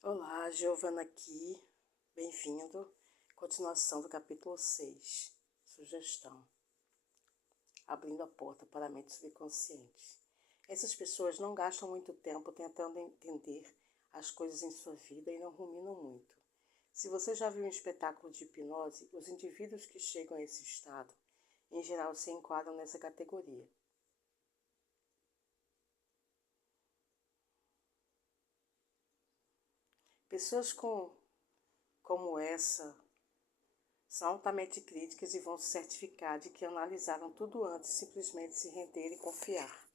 Olá, Giovana aqui, bem-vindo. Continuação do capítulo 6, sugestão. Abrindo a porta para a mente subconsciente. Essas pessoas não gastam muito tempo tentando entender as coisas em sua vida e não ruminam muito. Se você já viu um espetáculo de hipnose, os indivíduos que chegam a esse estado, em geral, se enquadram nessa categoria. Pessoas como essa são altamente críticas e vão se certificar de que analisaram tudo antes de simplesmente se render e confiar.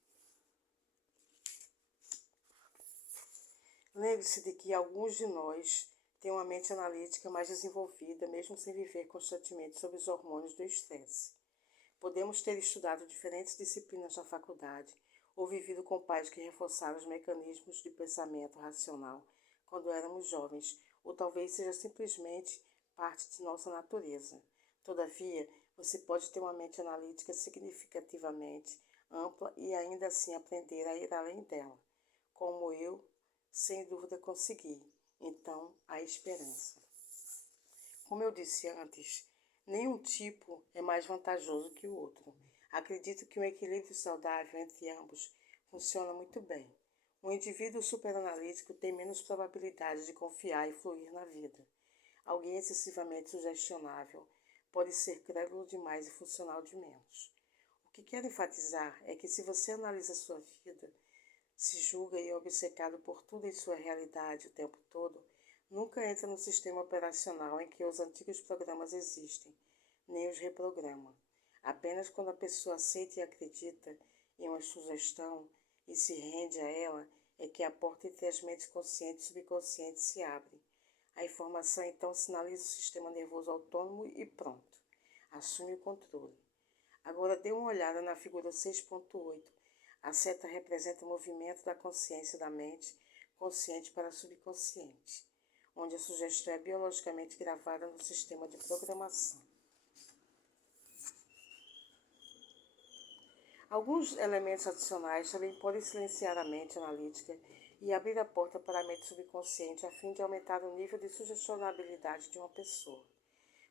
Lembre-se de que alguns de nós têm uma mente analítica mais desenvolvida, mesmo sem viver constantemente sob os hormônios do estresse. Podemos ter estudado diferentes disciplinas na faculdade ou vivido com pais que reforçaram os mecanismos de pensamento racional quando éramos jovens, ou talvez seja simplesmente parte de nossa natureza. Todavia, você pode ter uma mente analítica significativamente ampla e ainda assim aprender a ir além dela, como eu, sem dúvida, consegui. Então, há esperança. Como eu disse antes, nenhum tipo é mais vantajoso que o outro. Acredito que um equilíbrio saudável entre ambos funciona muito bem. Um indivíduo superanalítico tem menos probabilidade de confiar e fluir na vida. Alguém excessivamente sugestionável pode ser crédulo demais e funcional de menos. O que quero enfatizar é que se você analisa sua vida, se julga e é obcecado por tudo em sua realidade o tempo todo, nunca entra no sistema operacional em que os antigos programas existem, nem os reprograma. Apenas quando a pessoa aceita e acredita em uma sugestão e se rende a ela, é que a porta entre as mentes consciente e subconsciente se abre. A informação então sinaliza o sistema nervoso autônomo e pronto. Assume o controle. Agora dê uma olhada na figura 6.8. A seta representa o movimento da consciência da mente consciente para subconsciente, onde a sugestão é biologicamente gravada no sistema de programação. Alguns elementos adicionais também podem silenciar a mente analítica e abrir a porta para a mente subconsciente a fim de aumentar o nível de sugestionabilidade de uma pessoa.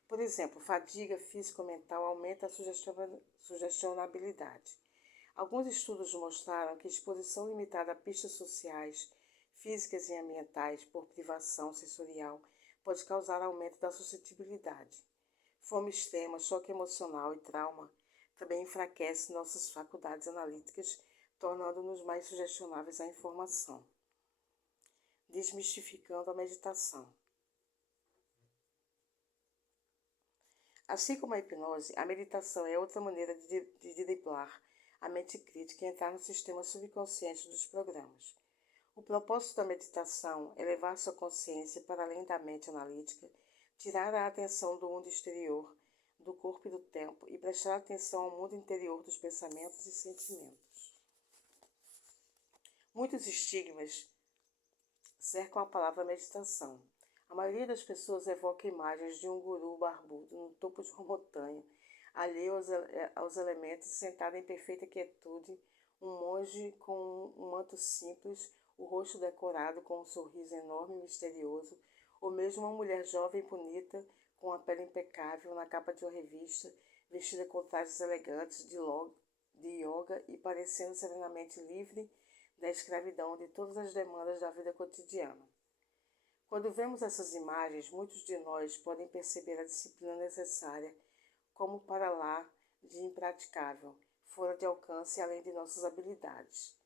Por exemplo, fadiga físico-mental aumenta a sugestionabilidade. Alguns estudos mostraram que exposição limitada a pistas sociais, físicas e ambientais por privação sensorial pode causar aumento da suscetibilidade. Fome extrema, choque emocional e trauma também enfraquecem nossas faculdades analíticas, tornando-nos mais sugestionáveis à informação. Desmistificando a meditação. Assim como a hipnose, a meditação é outra maneira de driblar a mente crítica e entrar no sistema subconsciente dos programas. O propósito da meditação é levar sua consciência para além da mente analítica, tirar a atenção do mundo exterior, do corpo e do tempo e prestar atenção ao mundo interior dos pensamentos e sentimentos. Muitos estigmas cercam a palavra meditação. A maioria das pessoas evoca imagens de um guru barbudo no topo de uma montanha, alheio aos elementos, sentado em perfeita quietude, um monge com um manto simples, o rosto decorado com um sorriso enorme e misterioso, ou mesmo uma mulher jovem e bonita, com a pele impecável, na capa de uma revista, vestida com trajes elegantes de yoga e parecendo serenamente livre da escravidão de todas as demandas da vida cotidiana. Quando vemos essas imagens, muitos de nós podem perceber a disciplina necessária como para lá de impraticável, fora de alcance e além de nossas habilidades.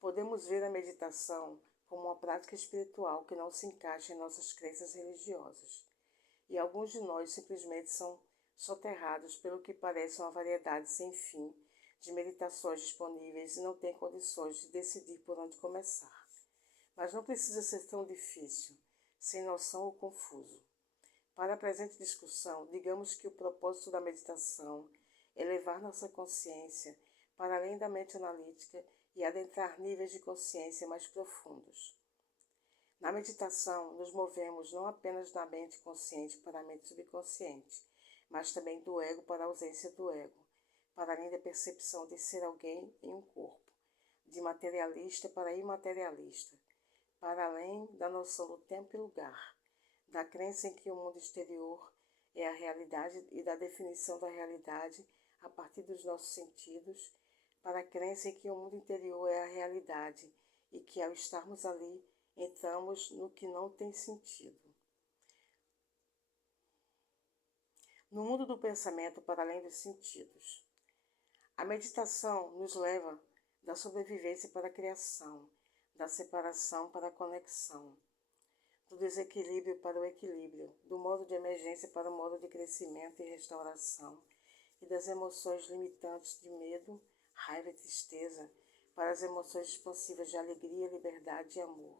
Podemos ver a meditação como uma prática espiritual que não se encaixa em nossas crenças religiosas. E alguns de nós simplesmente são soterrados pelo que parece uma variedade sem fim de meditações disponíveis e não têm condições de decidir por onde começar. Mas não precisa ser tão difícil, sem noção ou confuso. Para a presente discussão, digamos que o propósito da meditação é levar nossa consciência para além da mente analítica e adentrar níveis de consciência mais profundos. Na meditação, nos movemos não apenas da mente consciente para a mente subconsciente, mas também do ego para a ausência do ego, para além da percepção de ser alguém em um corpo, de materialista para imaterialista, para além da noção do tempo e lugar, da crença em que o mundo exterior é a realidade e da definição da realidade a partir dos nossos sentidos, para a crença em que o mundo interior é a realidade e que, ao estarmos ali, entramos no que não tem sentido. No mundo do pensamento para além dos sentidos. A meditação nos leva da sobrevivência para a criação, da separação para a conexão, do desequilíbrio para o equilíbrio, do modo de emergência para o modo de crescimento e restauração, e das emoções limitantes de medo, raiva e tristeza para as emoções expansivas de alegria, liberdade e amor.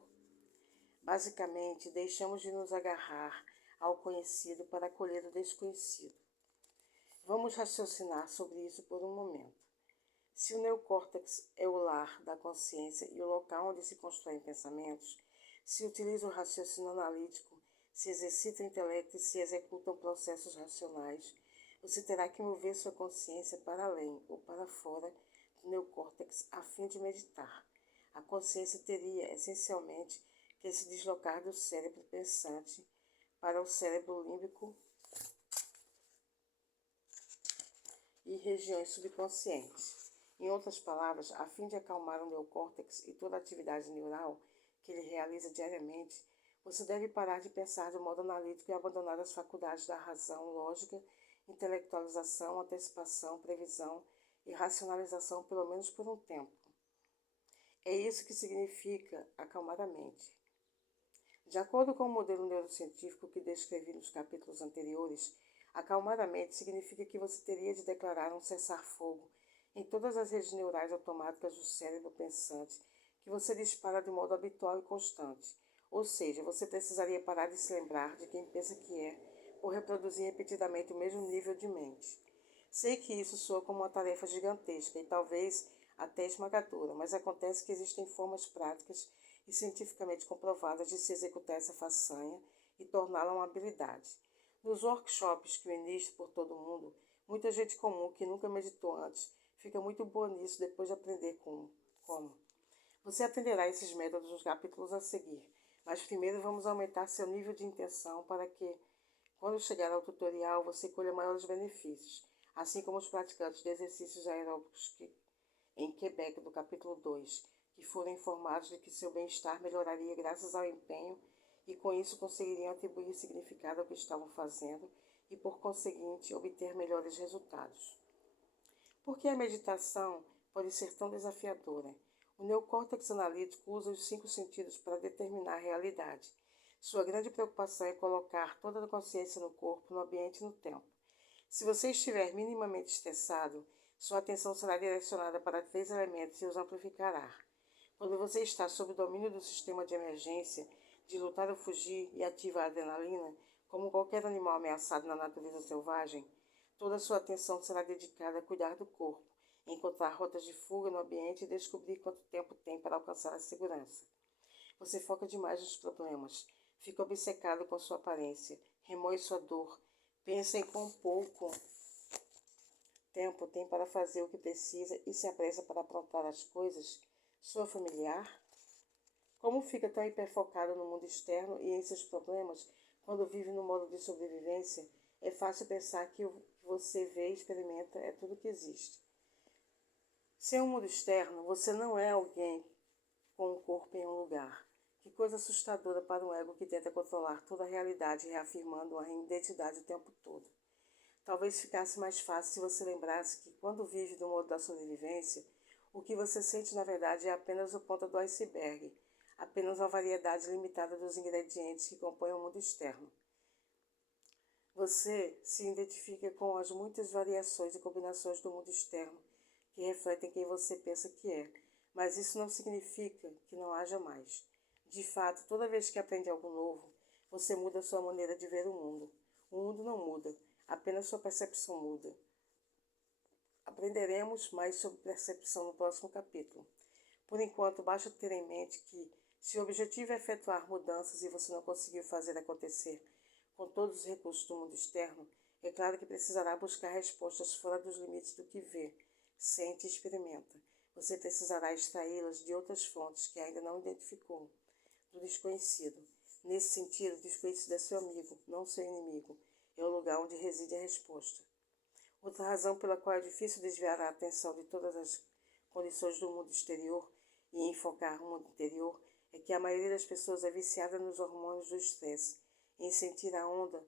Basicamente, deixamos de nos agarrar ao conhecido para acolher o desconhecido. Vamos raciocinar sobre isso por um momento. Se o neocórtex é o lar da consciência e o local onde se constroem pensamentos, se utiliza o raciocínio analítico, se exercita o intelecto e se executam processos racionais, você terá que mover sua consciência para além ou para fora do neocórtex a fim de meditar. A consciência teria, essencialmente, que se deslocar do cérebro pensante para o cérebro límbico e regiões subconscientes. Em outras palavras, a fim de acalmar o neocórtex e toda a atividade neural que ele realiza diariamente, você deve parar de pensar de modo analítico e abandonar as faculdades da razão, lógica, intelectualização, antecipação, previsão e racionalização pelo menos por um tempo. É isso que significa acalmar a mente. De acordo com o modelo neurocientífico que descrevi nos capítulos anteriores, acalmar a mente significa que você teria de declarar um cessar-fogo em todas as redes neurais automáticas do cérebro pensante que você dispara de modo habitual e constante. Ou seja, você precisaria parar de se lembrar de quem pensa que é, por reproduzir repetidamente o mesmo nível de mente. Sei que isso soa como uma tarefa gigantesca e talvez até esmagadora, mas acontece que existem formas práticas e cientificamente comprovadas de se executar essa façanha e torná-la uma habilidade. Nos workshops que eu ministro por todo o mundo, muita gente comum que nunca meditou antes fica muito boa nisso depois de aprender como. Você aprenderá esses métodos nos capítulos a seguir, mas primeiro vamos aumentar seu nível de intenção para que, quando chegar ao tutorial, você colha maiores benefícios, assim como os praticantes de exercícios aeróbicos em Quebec, do capítulo 2, que foram informados de que seu bem-estar melhoraria graças ao empenho e com isso conseguiriam atribuir significado ao que estavam fazendo e, por conseguinte, obter melhores resultados. Por que a meditação pode ser tão desafiadora? O neocórtex analítico usa os 5 sentidos para determinar a realidade. Sua grande preocupação é colocar toda a consciência no corpo, no ambiente e no tempo. Se você estiver minimamente estressado, sua atenção será direcionada para 3 elementos e os amplificará. Quando você está sob o domínio do sistema de emergência, de lutar ou fugir e ativa a adrenalina, como qualquer animal ameaçado na natureza selvagem, toda a sua atenção será dedicada a cuidar do corpo, encontrar rotas de fuga no ambiente e descobrir quanto tempo tem para alcançar a segurança. Você foca demais nos problemas, fica obcecado com sua aparência, remoe sua dor, pensa em quão pouco tempo tem para fazer o que precisa e se apressa para aprontar as coisas. Sua familiar? Como fica tão hiperfocado no mundo externo e em seus problemas quando vive no modo de sobrevivência, é fácil pensar que o que você vê e experimenta é tudo que existe. Sem o mundo externo, você não é alguém com um corpo em um lugar. Que coisa assustadora para um ego que tenta controlar toda a realidade, reafirmando a identidade o tempo todo. Talvez ficasse mais fácil se você lembrasse que, quando vive no modo da sobrevivência, o que você sente na verdade é apenas o ponta do iceberg, apenas uma variedade limitada dos ingredientes que compõem o mundo externo. Você se identifica com as muitas variações e combinações do mundo externo que refletem quem você pensa que é, mas isso não significa que não haja mais. De fato, toda vez que aprende algo novo, você muda sua maneira de ver o mundo. O mundo não muda, apenas sua percepção muda. Aprenderemos mais sobre percepção no próximo capítulo. Por enquanto, basta ter em mente que, se o objetivo é efetuar mudanças e você não conseguiu fazer acontecer com todos os recursos do mundo externo, é claro que precisará buscar respostas fora dos limites do que vê, sente e experimenta. Você precisará extraí-las de outras fontes que ainda não identificou, do desconhecido. Nesse sentido, o desconhecido é seu amigo, não seu inimigo. É o lugar onde reside a resposta. Outra razão pela qual é difícil desviar a atenção de todas as condições do mundo exterior e enfocar o mundo interior é que a maioria das pessoas é viciada nos hormônios do estresse, em sentir a onda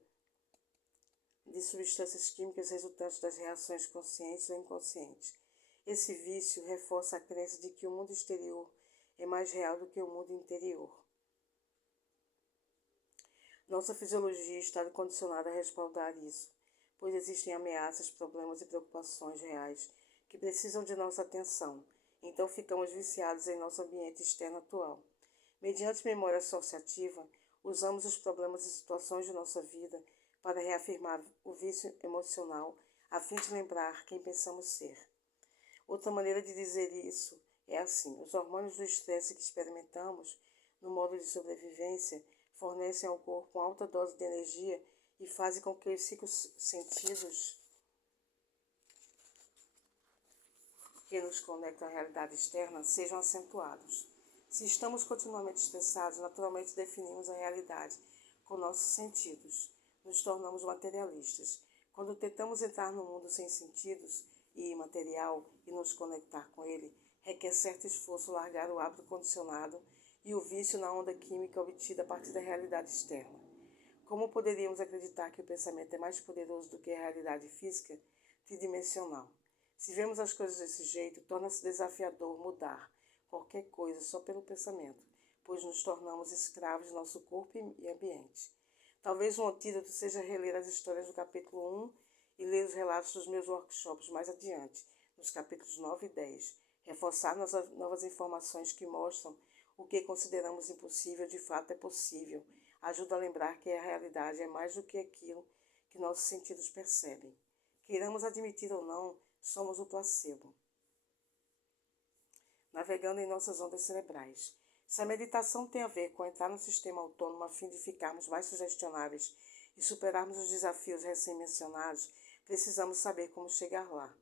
de substâncias químicas resultantes das reações conscientes ou inconscientes. Esse vício reforça a crença de que o mundo exterior é mais real do que o mundo interior. Nossa fisiologia está condicionada a respaldar isso, pois existem ameaças, problemas e preocupações reais que precisam de nossa atenção, então ficamos viciados em nosso ambiente externo atual. Mediante memória associativa, usamos os problemas e situações de nossa vida para reafirmar o vício emocional, a fim de lembrar quem pensamos ser. Outra maneira de dizer isso é assim: os hormônios do estresse que experimentamos no modo de sobrevivência fornecem ao corpo alta dose de energia e fazem com que os cinco sentidos que nos conectam à realidade externa sejam acentuados. Se estamos continuamente estressados, naturalmente definimos a realidade com nossos sentidos. Nos tornamos materialistas. Quando tentamos entrar no mundo sem sentidos e imaterial e nos conectar com ele, requer certo esforço largar o hábito condicionado e o vício na onda química obtida a partir da realidade externa. Como poderíamos acreditar que o pensamento é mais poderoso do que a realidade física tridimensional? Se vemos as coisas desse jeito, torna-se desafiador mudar qualquer coisa só pelo pensamento, pois nos tornamos escravos de nosso corpo e ambiente. Talvez um antídoto seja reler as histórias do capítulo 1 e ler os relatos dos meus workshops mais adiante, nos capítulos 9 e 10. Reforçar novas informações que mostram o que consideramos impossível de fato é possível. Ajuda a lembrar que a realidade é mais do que aquilo que nossos sentidos percebem. Queiramos admitir ou não, somos o placebo, navegando em nossas ondas cerebrais. Se a meditação tem a ver com entrar no sistema autônomo a fim de ficarmos mais sugestionáveis e superarmos os desafios recém-mencionados, precisamos saber como chegar lá.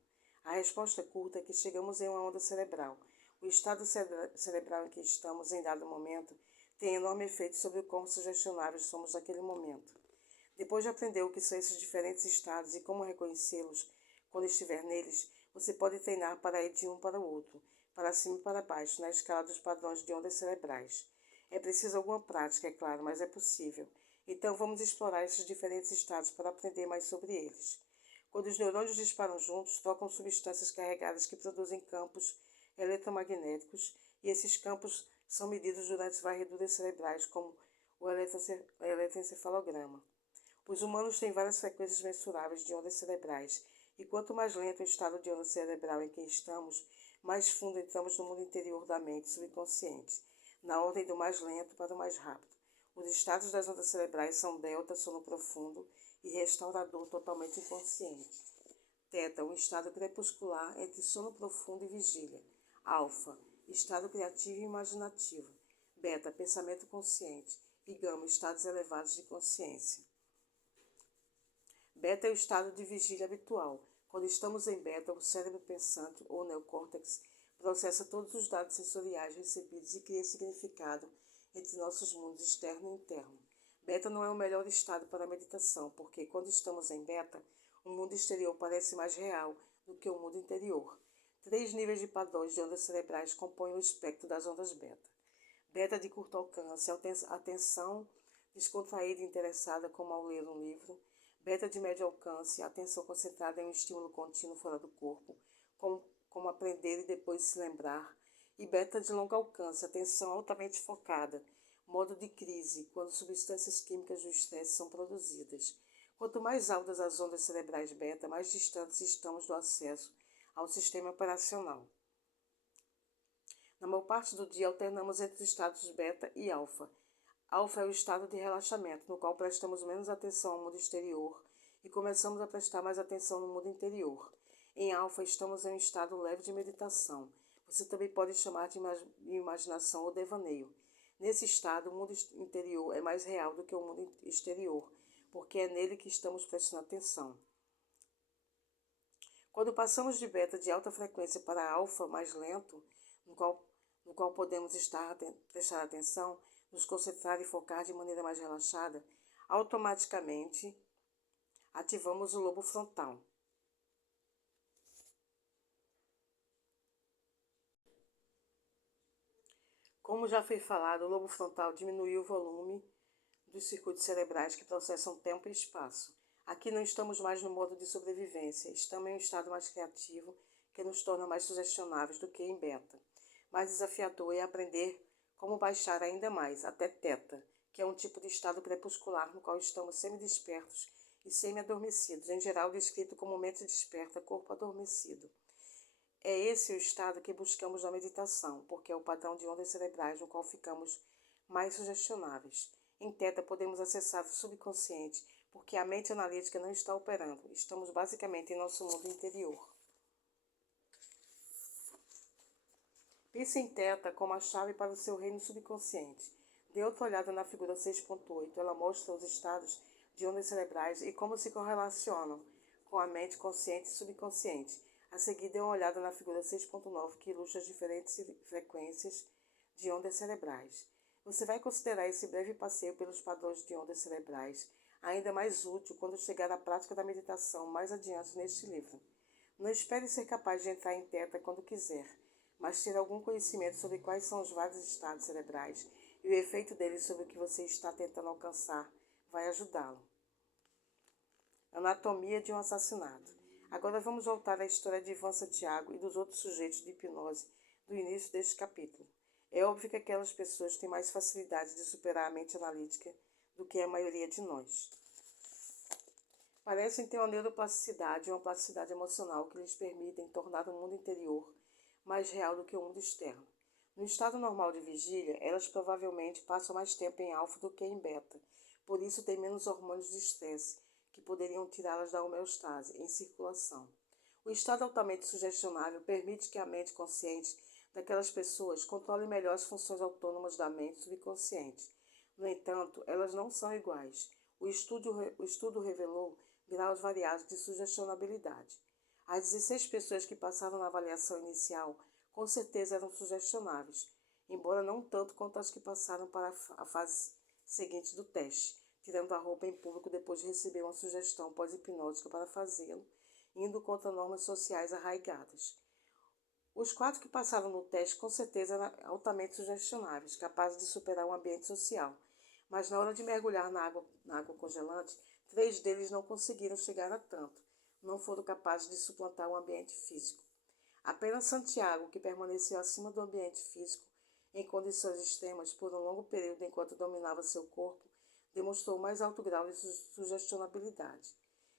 A resposta curta é que chegamos em uma onda cerebral. O estado cerebral em que estamos em dado momento tem enorme efeito sobre o quão sugestionáveis somos naquele momento. Depois de aprender o que são esses diferentes estados e como reconhecê-los quando estiver neles, você pode treinar para ir de um para o outro, para cima e para baixo, na escala dos padrões de ondas cerebrais. É preciso alguma prática, é claro, mas é possível. Então vamos explorar esses diferentes estados para aprender mais sobre eles. Quando os neurônios disparam juntos, trocam substâncias carregadas que produzem campos eletromagnéticos, e esses campos são medidos durante varreduras cerebrais, como o eletroencefalograma. Os humanos têm várias frequências mensuráveis de ondas cerebrais, e quanto mais lento o estado de onda cerebral em que estamos, mais fundo entramos no mundo interior da mente subconsciente, na ordem do mais lento para o mais rápido. Os estados das ondas cerebrais são delta, sono profundo, e restaurador totalmente inconsciente. Teta, um estado crepuscular entre sono profundo e vigília. Alfa, estado criativo e imaginativo. Beta, pensamento consciente. E gama, estados elevados de consciência. Beta é o estado de vigília habitual. Quando estamos em beta, o cérebro pensante, ou neocórtex, processa todos os dados sensoriais recebidos e cria significado entre nossos mundos externo e interno. Beta não é o melhor estado para a meditação, porque quando estamos em beta, o mundo exterior parece mais real do que o mundo interior. 3 níveis de padrões de ondas cerebrais compõem o espectro das ondas beta. Beta de curto alcance, atenção descontraída e interessada, como ao ler um livro. Beta de médio alcance, atenção concentrada em um estímulo contínuo fora do corpo, como aprender e depois se lembrar. E beta de longo alcance, atenção altamente focada, modo de crise, quando substâncias químicas do estresse são produzidas. Quanto mais altas as ondas cerebrais beta, mais distantes estamos do acesso ao sistema operacional. Na maior parte do dia, alternamos entre os estados beta e alfa. Alfa é o estado de relaxamento, no qual prestamos menos atenção ao mundo exterior e começamos a prestar mais atenção no mundo interior. Em alfa, estamos em um estado leve de meditação. Você também pode chamar de imaginação ou devaneio. Nesse estado, o mundo interior é mais real do que o mundo exterior, porque é nele que estamos prestando atenção. Quando passamos de beta de alta frequência para alfa mais lento, no qual podemos prestar atenção, nos concentrar e focar de maneira mais relaxada, automaticamente ativamos o lobo frontal. Como já foi falado, o lobo frontal diminui o volume dos circuitos cerebrais que processam tempo e espaço. Aqui não estamos mais no modo de sobrevivência, estamos em um estado mais criativo que nos torna mais sugestionáveis do que em beta. Mais desafiador é aprender como baixar ainda mais, até teta, que é um tipo de estado crepuscular no qual estamos semi-despertos e semi-adormecidos, em geral descrito como mente desperta, corpo adormecido. É esse o estado que buscamos na meditação, porque é o padrão de ondas cerebrais no qual ficamos mais sugestionáveis. Em teta, podemos acessar o subconsciente, porque a mente analítica não está operando. Estamos basicamente em nosso mundo interior. Pense em teta como a chave para o seu reino subconsciente. Dê outra olhada na figura 6.8. Ela mostra os estados de ondas cerebrais e como se correlacionam com a mente consciente e subconsciente. A seguir, dê uma olhada na figura 6.9, que ilustra as diferentes frequências de ondas cerebrais. Você vai considerar esse breve passeio pelos padrões de ondas cerebrais ainda mais útil quando chegar à prática da meditação mais adiante neste livro. Não espere ser capaz de entrar em teta quando quiser, mas ter algum conhecimento sobre quais são os vários estados cerebrais e o efeito deles sobre o que você está tentando alcançar vai ajudá-lo. Anatomia de um assassinato. Agora vamos voltar à história de Ivan Santiago e dos outros sujeitos de hipnose do início deste capítulo. É óbvio que aquelas pessoas têm mais facilidade de superar a mente analítica do que a maioria de nós. Parecem ter uma neuroplasticidade e uma plasticidade emocional que lhes permitem tornar o mundo interior mais real do que o mundo externo. No estado normal de vigília, elas provavelmente passam mais tempo em alfa do que em beta, por isso têm menos hormônios de estresse, que poderiam tirá-las da homeostase em circulação. O estado altamente sugestionável permite que a mente consciente daquelas pessoas controle melhor as funções autônomas da mente subconsciente. No entanto, elas não são iguais. O estudo revelou graus variados de sugestionabilidade. As 16 pessoas que passaram na avaliação inicial com certeza eram sugestionáveis, embora não tanto quanto as que passaram para a fase seguinte do teste, tirando a roupa em público depois de receber uma sugestão pós-hipnótica para fazê-lo, indo contra normas sociais arraigadas. Os 4 que passaram no teste com certeza eram altamente sugestionáveis, capazes de superar o ambiente social, mas na hora de mergulhar na água congelante, 3 deles não conseguiram chegar a tanto, não foram capazes de suplantar o ambiente físico. Apenas Santiago, que permaneceu acima do ambiente físico em condições extremas por um longo período enquanto dominava seu corpo, demonstrou o mais alto grau de sugestionabilidade.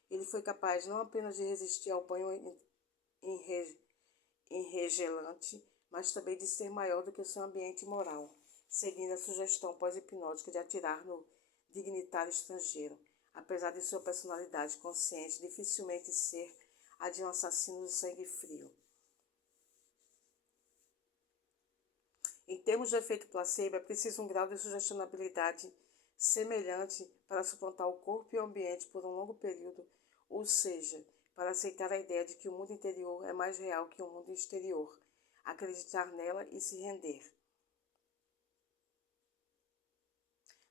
Ele foi capaz não apenas de resistir ao banho enregelante, mas também de ser maior do que o seu ambiente moral, seguindo a sugestão pós-hipnótica de atirar no dignitário estrangeiro, apesar de sua personalidade consciente dificilmente ser a de um assassino de sangue frio. Em termos de efeito placebo, é preciso um grau de sugestionabilidade semelhante para suplantar o corpo e o ambiente por um longo período, ou seja, para aceitar a ideia de que o mundo interior é mais real que o mundo exterior, acreditar nela e se render.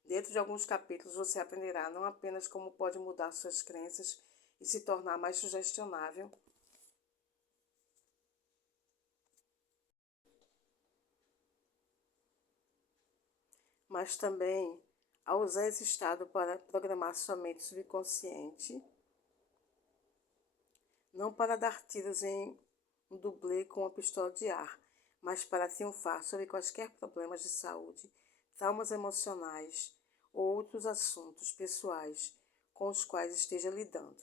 Dentro de alguns capítulos você aprenderá não apenas como pode mudar suas crenças e se tornar mais sugestionável, mas também a usar esse estado para programar sua mente subconsciente, não para dar tiros em um dublê com uma pistola de ar, mas para triunfar sobre quaisquer problemas de saúde, traumas emocionais ou outros assuntos pessoais com os quais esteja lidando.